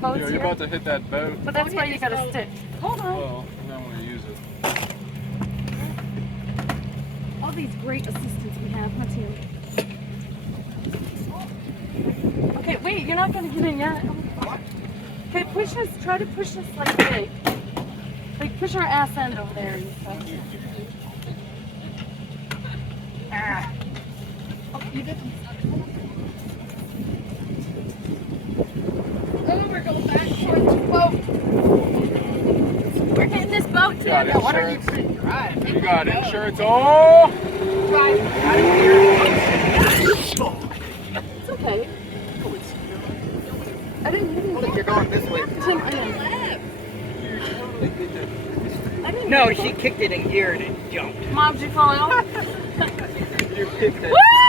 boats You're here. about to hit that boat. But that's why you gotta stick. Hold on. Well, and then we'll use it. All these great assistants we have, Matthew. Okay, wait, you're not gonna get in yet. Okay, push us, try to push us like big. Like push our ass end over there and stuff. Ah. Oh, you didn't. Oh, we're going back towards the boat. We're getting this boat too. Got What are you insurance. driving? You got insurance. Oh! It's okay. I didn't hit anything. You're going this way. No, she kicked it in gear and it jumped. Mom, did you fall out? You kicked it. Woo!